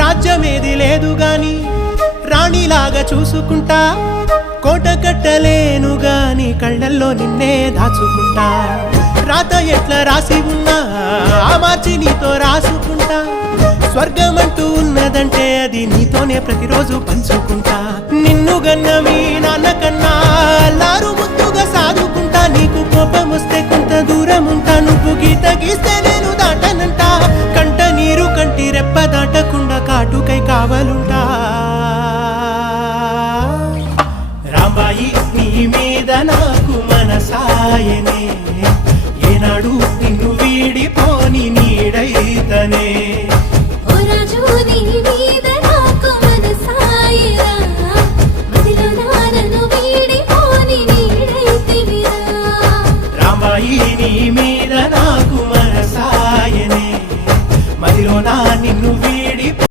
రాజ్యమేది లేదు గాని రాణిలాగా చూసుకుంటా, కోట కట్టలేను గాని కళ్ళల్లో నిన్నే దాచుకుంటా. రాత ఎట్లా రాసి ఉన్నా ఆ మార్చి నీతో రాసుకుంటా. స్వర్గమంటూ ఉన్నదంటే అది నీతోనే ప్రతిరోజు పంచుకుంటా. నిన్ను గన్న మీ నాన్న కన్నా అల్లారు ముద్దుగా సాదుకుంటా. నీకు కోపం వస్తే కొంత దూరం ఉంటా, నువ్వు గీత గీస్తే నేను దాటనంటా. కంట నీరు కంటి రెప్ప దాటకుండా కాటుకై కావాలుంటా.